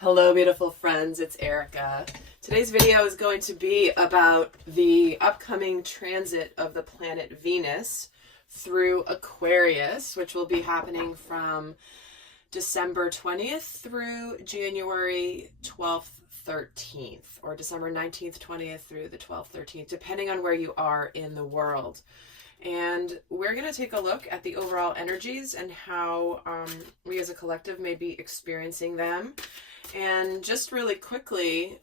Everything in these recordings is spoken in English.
Hello, beautiful friends. It's Erika. Today's video is going to be about the upcoming transit of the planet Venus through Aquarius, which will be happening from December 20th through January 12th, 13th, or December 19th, 20th through the 12th, 13th, depending on where you are in the world. And we're going to take a look at the overall energies and how we as a collective may be experiencing them. And just really quickly,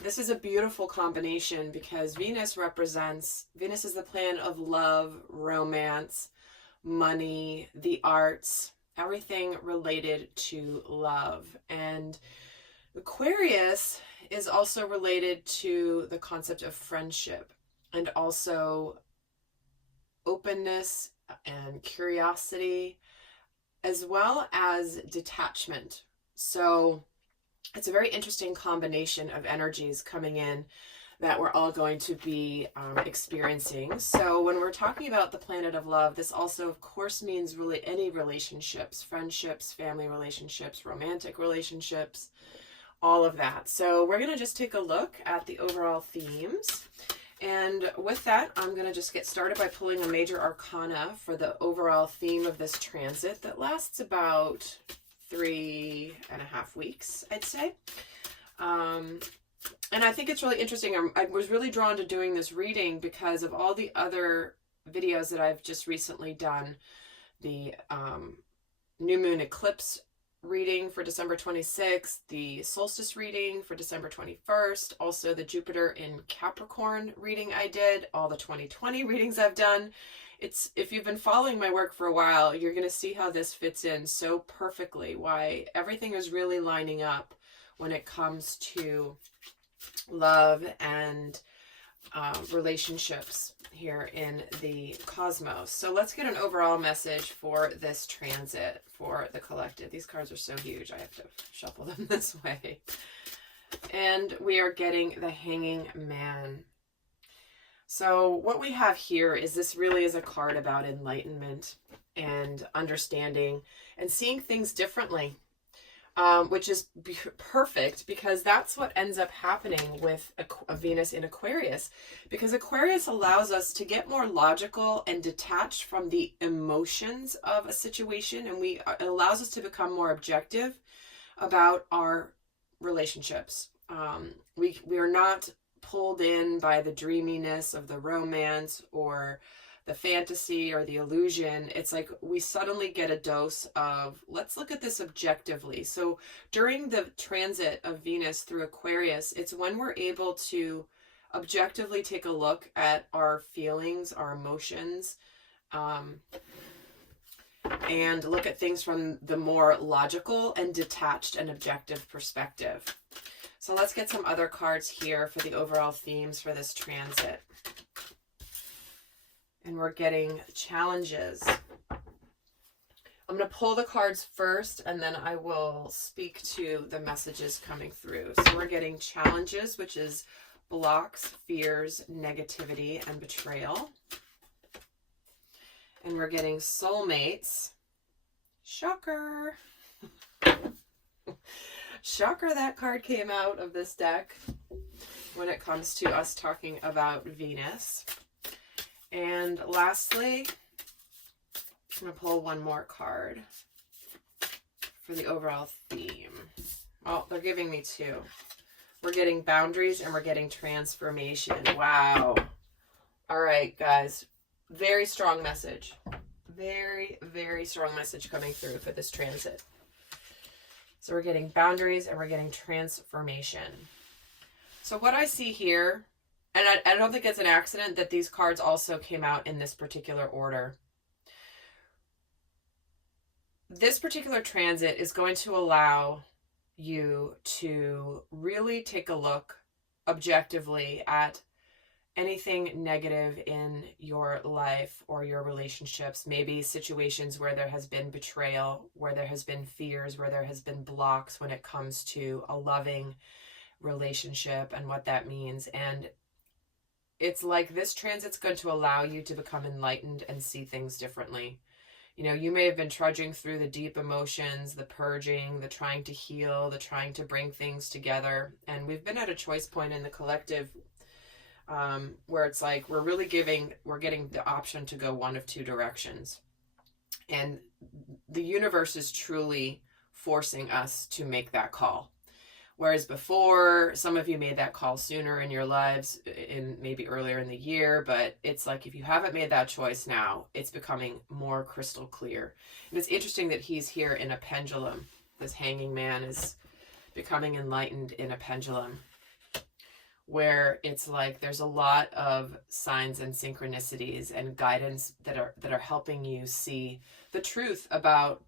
this is a beautiful combination because Venus is the planet of love, romance, money, the arts, everything related to love. And Aquarius is also related to the concept of friendship and also openness and curiosity, as well as detachment. So it's a very interesting combination of energies coming in that we're all going to be experiencing. So when we're talking about the planet of love, this also, of course, means really any relationships, friendships, family relationships, romantic relationships, all of that. So we're going to just take a look at the overall themes. And with that, I'm going to just get started by pulling a major arcana for the overall theme of this transit that lasts about 3.5 weeks, I'd say. And I think it's really interesting. I was really drawn to doing this reading because of all the other videos that I've just recently done. The new moon eclipse reading for December 26th, the solstice reading for December 21st, also the Jupiter in Capricorn reading I did, all the 2020 readings I've done. If you've been following my work for a while, you're going to see how this fits in so perfectly, why everything is really lining up when it comes to love and relationships here in the cosmos. So let's get an overall message for this transit for the collective. These cards are so huge, I have to shuffle them this way. And we are getting the Hanging Man. So what we have here is this really is a card about enlightenment and understanding and seeing things differently. Which is perfect because that's what ends up happening with a Venus in Aquarius, because Aquarius allows us to get more logical and detached from the emotions of a situation, and it allows us to become more objective about our relationships. We are not pulled in by the dreaminess of the romance or the fantasy or the illusion. It's like we suddenly get a dose of, let's look at this objectively. So during the transit of Venus through Aquarius, it's when we're able to objectively take a look at our feelings, our emotions, and look at things from the more logical and detached and objective perspective. So let's get some other cards here for the overall themes for this transit. And we're getting challenges. I'm going to pull the cards first, and then I will speak to the messages coming through. So we're getting challenges, which is blocks, fears, negativity, and betrayal. And we're getting soulmates. Shocker. Shocker, that card came out of this deck when it comes to us talking about Venus. And lastly, I'm going to pull one more card for the overall theme. Well, they're giving me two. We're getting boundaries and we're getting transformation. Wow. All right, guys. Very strong message. Very, very strong message coming through for this transit. So we're getting boundaries and we're getting transformation. So what I see here, and I don't think it's an accident that these cards also came out in this particular order. This particular transit is going to allow you to really take a look objectively at anything negative in your life or your relationships. Maybe situations where there has been betrayal, where there has been fears, where there has been blocks when it comes to a loving relationship and what that means. And it's like this transit's going to allow you to become enlightened and see things differently. You know, you may have been trudging through the deep emotions, the purging, the trying to heal, the trying to bring things together. And we've been at a choice point in the collective where it's like we're getting the option to go one of two directions. And the universe is truly forcing us to make that call. Whereas before, some of you made that call sooner in your lives, in maybe earlier in the year, but it's like if you haven't made that choice now, it's becoming more crystal clear. And it's interesting that he's here in a pendulum. This hanging man is becoming enlightened in a pendulum, where it's like there's a lot of signs and synchronicities and guidance that are helping you see the truth about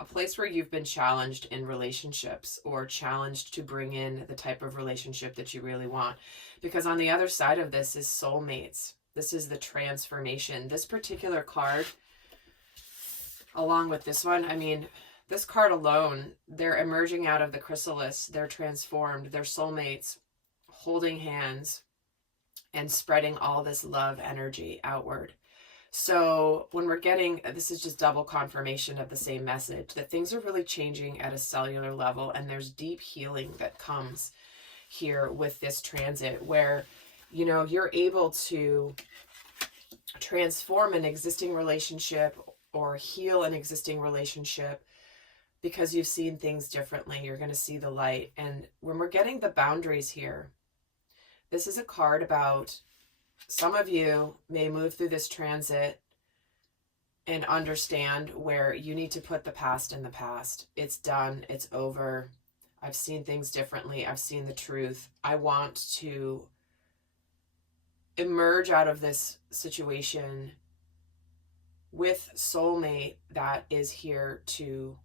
a place where you've been challenged in relationships, or challenged to bring in the type of relationship that you really want. Because on the other side of this is soulmates. This is the transformation. This particular card, along with this one, I mean, this card alone, they're emerging out of the chrysalis. They're transformed. They're soulmates, holding hands and spreading all this love energy outward. So when we're getting, this is just double confirmation of the same message, that things are really changing at a cellular level, and there's deep healing that comes here with this transit, where, you know, you're able to transform an existing relationship or heal an existing relationship because you've seen things differently. You're going to see the light. And when we're getting the boundaries here, this is a card about some of you may move through this transit and understand where you need to put the past in the past. It's done. It's over. I've seen things differently. I've seen the truth. I want to emerge out of this situation with soulmate that is here to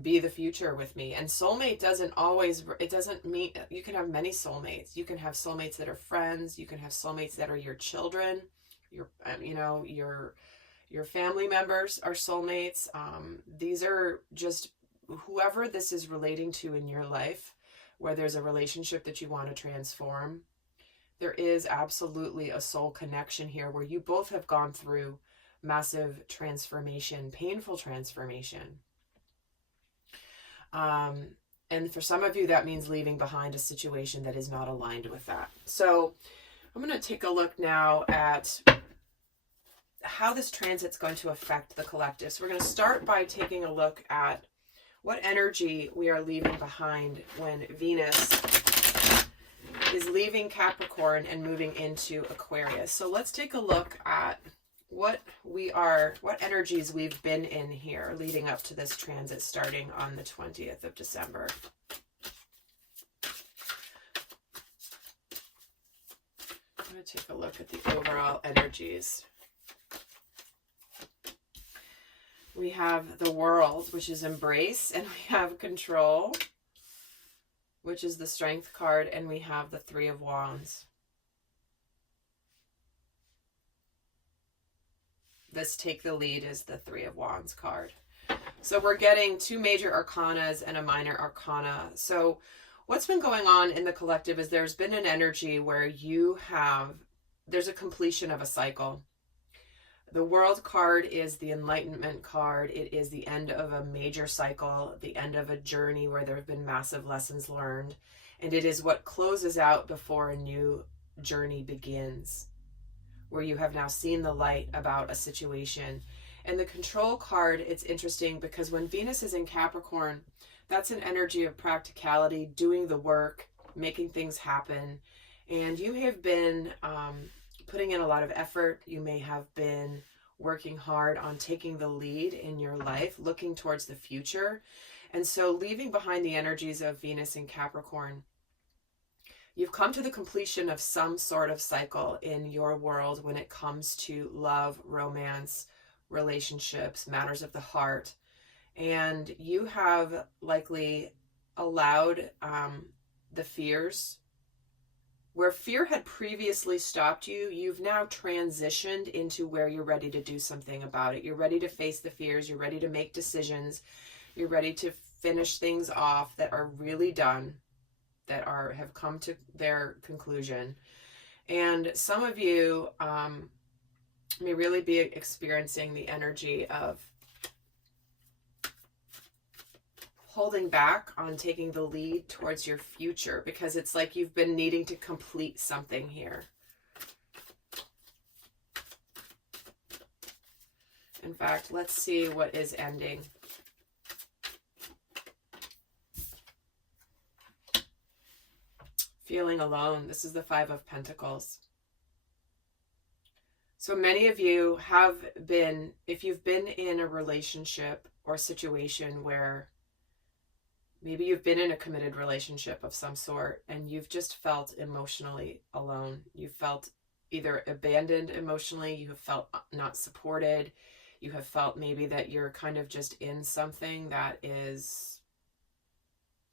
be the future with me. And soulmate doesn't always, it doesn't mean, you can have many soulmates. You can have soulmates that are friends. You can have soulmates that are your children, your, you know, your family members are soulmates. These are just whoever this is relating to in your life, where there's a relationship that you want to transform. There is absolutely a soul connection here where you both have gone through massive transformation, painful transformation. And for some of you, that means leaving behind a situation that is not aligned with that. So I'm going to take a look now at how this transit's going to affect the collective. So we're going to start by taking a look at what energy we are leaving behind when Venus is leaving Capricorn and moving into Aquarius. So let's take a look at what energies we've been in here leading up to this transit starting on the 20th of December. I'm going to take a look at the overall energies. We have the World, which is embrace, and we have control, which is the Strength card, and we have the Three of Wands. This Take the Lead is the Three of Wands card. So we're getting two major arcanas and a minor arcana. So what's been going on in the collective is there's been an energy where there's a completion of a cycle. The World card is the Enlightenment card. It is the end of a major cycle, the end of a journey where there have been massive lessons learned. And it is what closes out before a new journey begins, where you have now seen the light about a situation. And the Control card, it's interesting because when Venus is in Capricorn, that's an energy of practicality, doing the work, making things happen. And you have been putting in a lot of effort. You may have been working hard on taking the lead in your life, looking towards the future. And so leaving behind the energies of Venus in Capricorn, you've come to the completion of some sort of cycle in your world when it comes to love, romance, relationships, matters of the heart. And you have likely allowed the fears. Where fear had previously stopped you, you've now transitioned into where you're ready to do something about it. You're ready to face the fears. You're ready to make decisions. You're ready to finish things off that are really done, that have come to their conclusion. And some of you may really be experiencing the energy of holding back on taking the lead towards your future, because it's like you've been needing to complete something here. In fact, let's see what is ending. Feeling alone. This is the Five of Pentacles. So many of you have been, if you've been in a relationship or situation where maybe you've been in a committed relationship of some sort and you've just felt emotionally alone. You felt either abandoned emotionally, you have felt not supported, you have felt maybe that you're kind of just in something that is,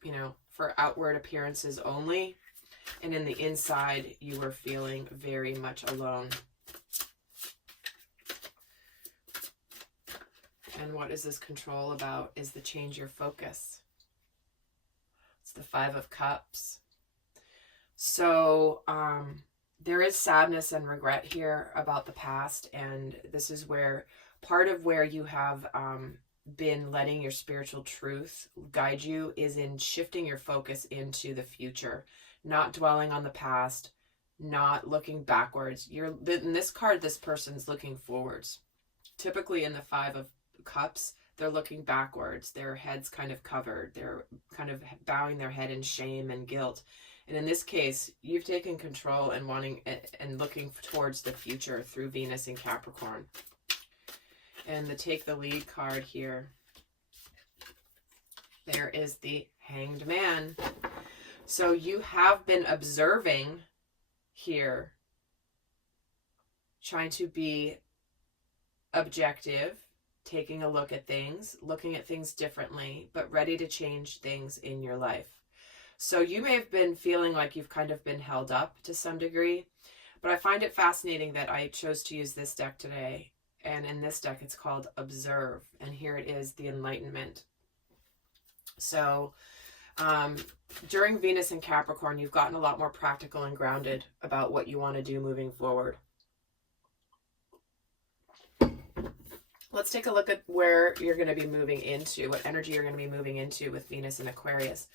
you know, for outward appearances only. And in the inside, you were feeling very much alone. And what is this control about? Is the change your focus. It's the Five of Cups. So there is sadness and regret here about the past. And this is where part of where you have been letting your spiritual truth guide you is in shifting your focus into the future. Not dwelling on the past, not looking backwards. In this card, this person's looking forwards. Typically in the Five of Cups, they're looking backwards. Their head's kind of covered. They're kind of bowing their head in shame and guilt. And in this case, you've taken control and wanting and looking towards the future through Venus in Capricorn. And the Take the Lead card here. There is the Hanged Man. So you have been observing here, trying to be objective, taking a look at things, looking at things differently, but ready to change things in your life. So you may have been feeling like you've kind of been held up to some degree, but I find it fascinating that I chose to use this deck today. And in this deck, it's called Observe. And here it is, the Enlightenment. So during Venus in Capricorn, you've gotten a lot more practical and grounded about what you want to do moving forward. Let's take a look at where you're going to be moving into, what energy you're going to be moving into with Venus in Aquarius.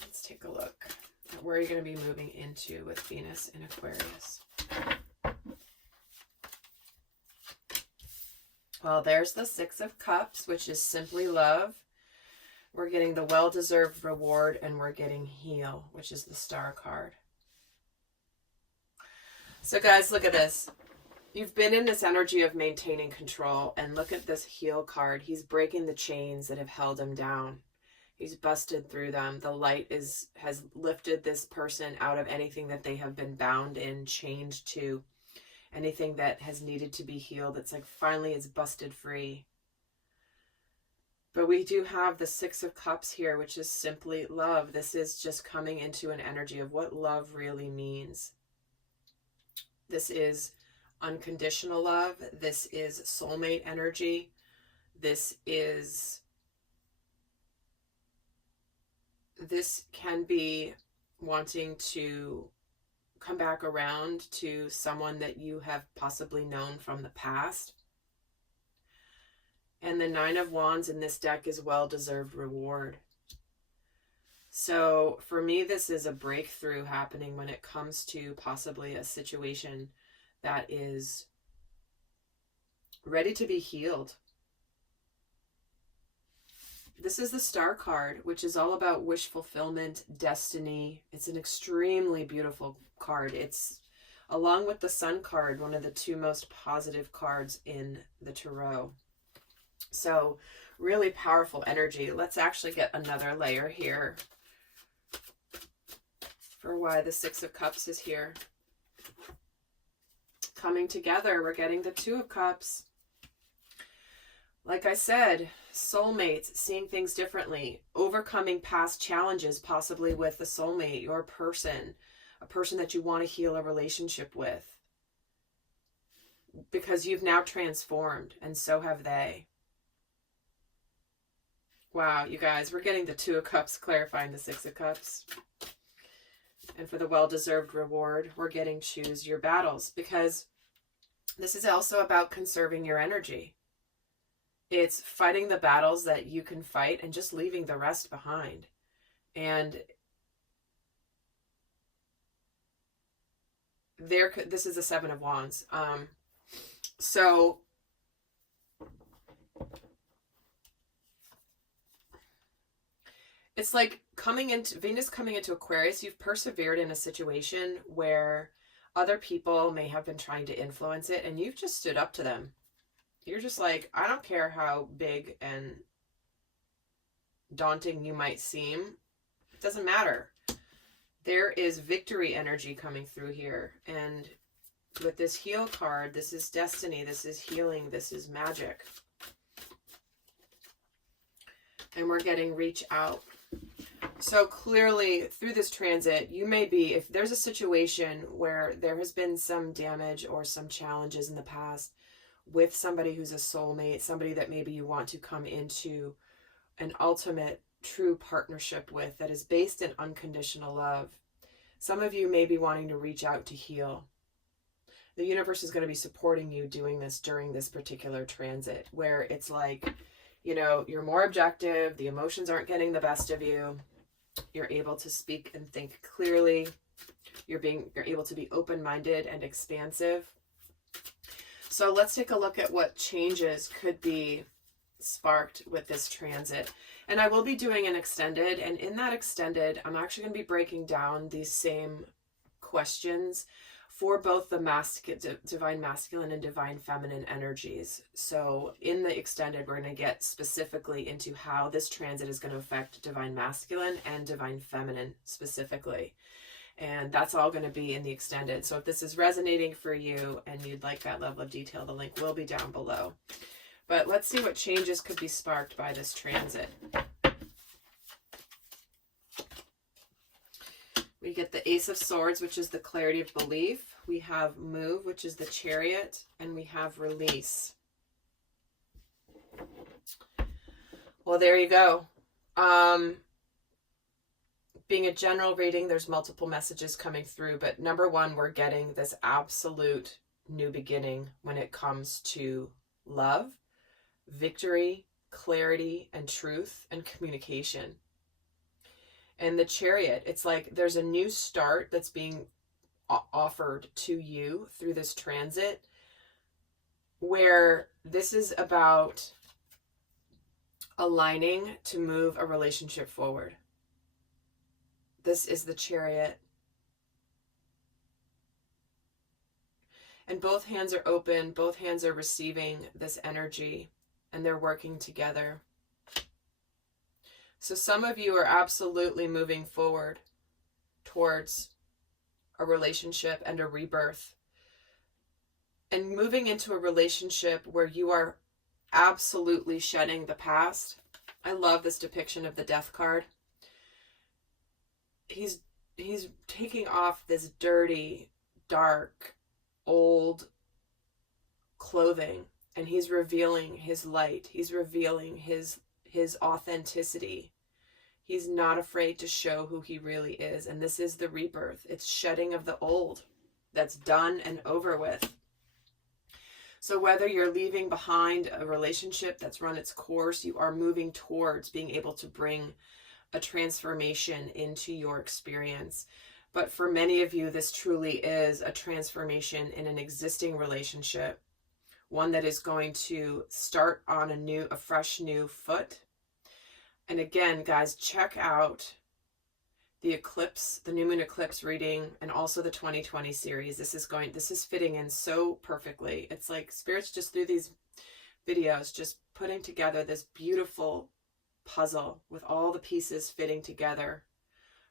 Let's take a look at where you're going to be moving into with Venus in Aquarius. Well, there's the Six of Cups, which is simply love. We're getting the well-deserved reward, and we're getting heal, which is the Star card. So guys, look at this. You've been in this energy of maintaining control, and look at this heal card. He's breaking the chains that have held him down. He's busted through them. The light has lifted this person out of anything that they have been bound in, chained to, anything that has needed to be healed. It's like finally it's busted free. But we do have the Six of Cups here, which is simply love. This is just coming into an energy of what love really means. This is unconditional love. This is soulmate energy. This can be wanting to come back around to someone that you have possibly known from the past. And the Nine of Wands in this deck is well-deserved reward. So for me, this is a breakthrough happening when it comes to possibly a situation that is ready to be healed. This is the Star card, which is all about wish fulfillment, destiny. It's an extremely beautiful card. It's, along with the Sun card, one of the two most positive cards in the tarot. So really powerful energy. Let's actually get another layer here for why the Six of Cups is here. Coming together, we're getting the Two of Cups. Like I said, soulmates, seeing things differently, overcoming past challenges, possibly with the soulmate, your person, a person that you want to heal a relationship with. Because you've now transformed, and so have they. Wow, you guys, we're getting the Two of Cups clarifying the Six of Cups. And for the well-deserved reward, we're getting choose your battles, because this is also about conserving your energy. It's fighting the battles that you can fight and just leaving the rest behind. And this is a Seven of Wands. So it's like Venus coming into Aquarius. You've persevered in a situation where other people may have been trying to influence it, and you've just stood up to them. You're just like, I don't care how big and daunting you might seem. It doesn't matter. There is victory energy coming through here. And with this heal card, this is destiny, this is healing, this is magic. And we're getting reach out. So clearly through this transit, you may be, if there's a situation where there has been some damage or some challenges in the past with somebody who's a soulmate, somebody that maybe you want to come into an ultimate true partnership with that is based in unconditional love. Some of you may be wanting to reach out to heal. The universe is going to be supporting you doing this during this particular transit, where it's like, you know, you're more objective, the emotions aren't getting the best of you, you're able to speak and think clearly, you're able to be open-minded and expansive. So let's take a look at what changes could be sparked with this transit. And I will be doing an extended, and in that extended, I'm actually going to be breaking down these same questions for both the divine masculine and divine feminine energies. So in the extended, we're going to get specifically into how this transit is going to affect divine masculine and divine feminine specifically. And that's all going to be in the extended. So if this is resonating for you and you'd like that level of detail, the link will be down below. But let's see what changes could be sparked by this transit. We get the Ace of Swords, which is the clarity of belief. We have Move, which is the Chariot. And we have Release. Well, there you go. Being a general reading, there's multiple messages coming through. But number one, we're getting this absolute new beginning when it comes to love, victory, clarity, and truth, and communication. And the Chariot, it's like there's a new start that's being offered to you through this transit, where this is about aligning to move a relationship forward. This is the Chariot. And both hands are open, both hands are receiving this energy, and they're working together. So some of you are absolutely moving forward towards a relationship and a rebirth. And moving into a relationship where you are absolutely shedding the past. I love this depiction of the Death card. He's taking off this dirty, dark, old clothing, and he's revealing his light. He's revealing his authenticity. He's not afraid to show who he really is. And this is the rebirth. It's shedding of the old that's done and over with. So whether you're leaving behind a relationship that's run its course, you are moving towards being able to bring a transformation into your experience. But for many of you, this truly is a transformation in an existing relationship, one that is going to start on a fresh new foot. And again, guys, check out the eclipse, the new moon eclipse reading, and also the 2020 series. This is fitting in so perfectly. It's like Spirit's just through these videos, just putting together this beautiful puzzle with all the pieces fitting together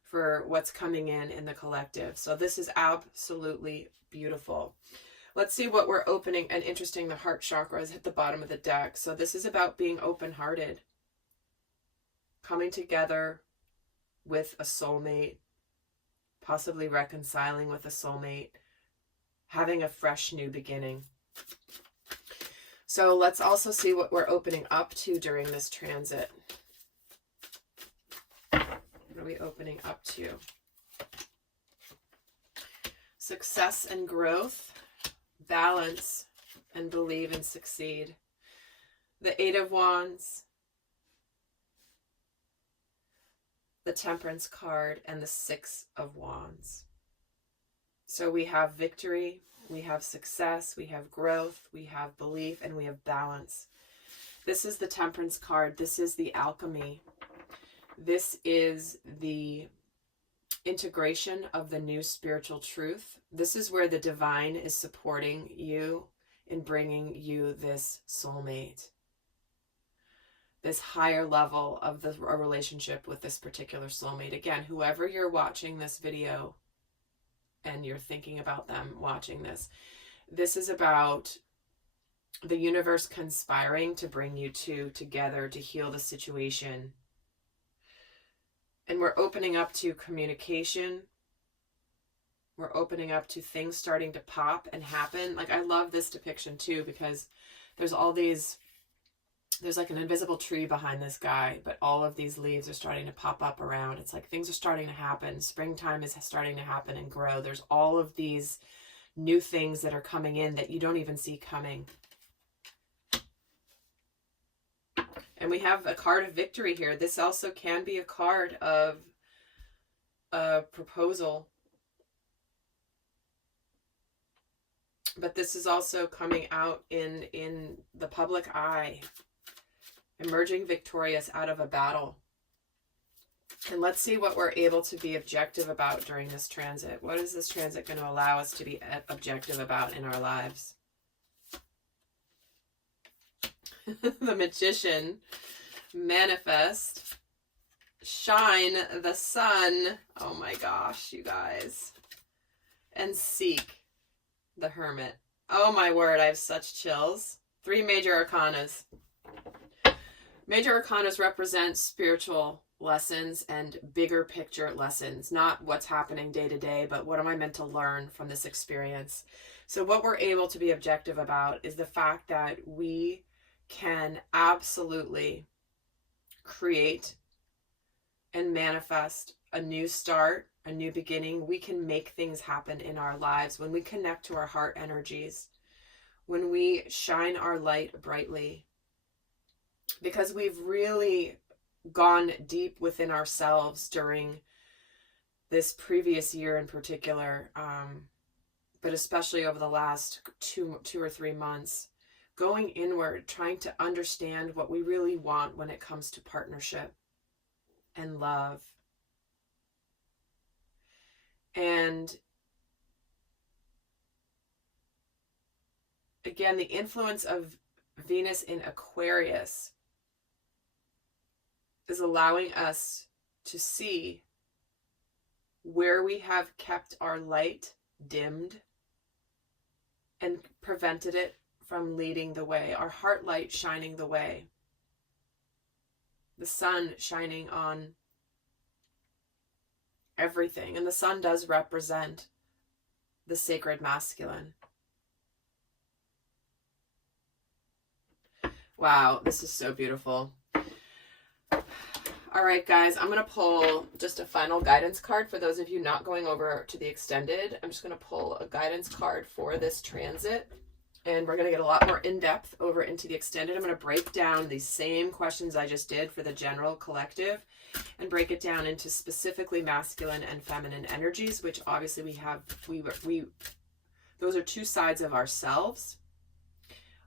for what's coming in the collective. So this is absolutely beautiful. Let's see what we're opening. And interesting, the heart chakra is at the bottom of the deck. So this is about being open-hearted, coming together with a soulmate, possibly reconciling with a soulmate, having a fresh new beginning. So let's also see what we're opening up to during this transit. What are we opening up to? success and growth, balance and believe and succeed. The Eight of Wands, the Temperance card, and the Six of Wands. So we have victory, we have success, we have growth, we have belief, and we have balance. This is the Temperance card. This is the alchemy. This is the integration of the new spiritual truth. This is where the divine is supporting you in bringing you this soulmate, this higher level of a relationship with this particular soulmate. Again, whoever you're watching this video and you're thinking about them watching this, this is about the universe conspiring to bring you two together to heal the situation. And we're opening up to communication. We're opening up to things starting to pop and happen. Like, I love this depiction too, because there's all these, there's like an invisible tree behind this guy, but all of these leaves are starting to pop up around. It's like things are starting to happen. Springtime is starting to happen and grow. There's all of these new things that are coming in that you don't even see coming. And we have a card of victory here. This also can be a card of a proposal. But this is also coming out in the public eye, emerging victorious out of a battle. And let's see what we're able to be objective about during this transit. What is this transit going to allow us to be objective about in our lives? The Magician, manifest, shine the sun. Oh my gosh, you guys. And seek, the Hermit. Oh my word, I have such chills. 3 major arcanas. Major arcanas represent spiritual lessons and bigger picture lessons, not what's happening day to day, but what am I meant to learn from this experience? So what we're able to be objective about is the fact that we can absolutely create and manifest a new start, a new beginning. We can make things happen in our lives when we connect to our heart energies, when we shine our light brightly, because we've really gone deep within ourselves during this previous year in particular, but especially over the last two or 3 months, going inward, trying to understand what we really want when it comes to partnership and love. And again, the influence of Venus in Aquarius is allowing us to see where we have kept our light dimmed and prevented it from leading the way, our heart light shining the way, the sun shining on everything. And the sun does represent the sacred masculine. Wow, this is so beautiful. All right, guys, I'm going to pull just a final guidance card for those of you not going over to the extended. I'm just going to pull a guidance card for this transit. And we're going to get a lot more in-depth over into the extended. I'm going to break down these same questions I just did for the general collective and break it down into specifically masculine and feminine energies, which obviously we those are 2 sides of ourselves,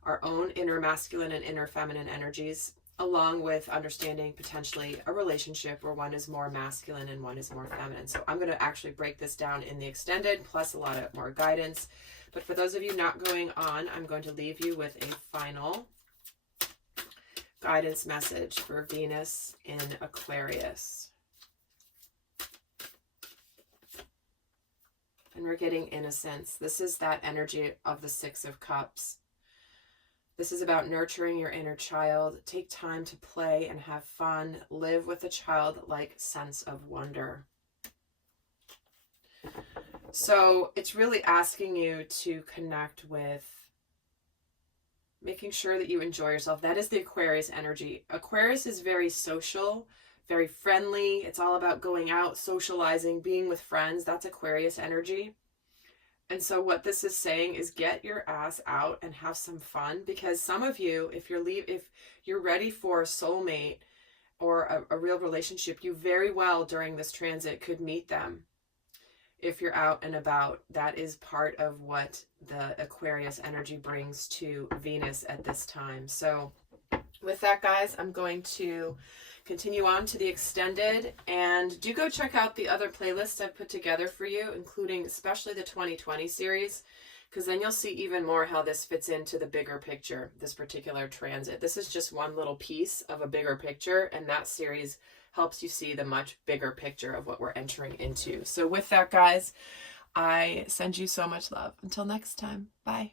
our own inner masculine and inner feminine energies, along with understanding potentially a relationship where one is more masculine and one is more feminine. So I'm going to actually break this down in the extended, plus a lot of more guidance. But for those of you not going on, I'm going to leave you with a final guidance message for Venus in Aquarius. And we're getting innocence. This is that energy of the 6 of Cups. This is about nurturing your inner child. Take time to play and have fun. Live with a childlike sense of wonder. So it's really asking you to connect with making sure that you enjoy yourself. That is the Aquarius energy. Aquarius is very social, very friendly. It's all about going out, socializing, being with friends. That's Aquarius energy. And so what this is saying is get your ass out and have some fun, because some of you, if you're ready for a soulmate or a real relationship, you very well during this transit could meet them. If you're out and about, that is part of what the Aquarius energy brings to Venus at this time. So with that, guys, I'm going to continue on to the extended, and do go check out the other playlists I've put together for you, including especially the 2020 series, because then you'll see even more how this fits into the bigger picture, this particular transit. This is just one little piece of a bigger picture, and that series helps you see the much bigger picture of what we're entering into. So with that, guys, I send you so much love. Until next time, bye.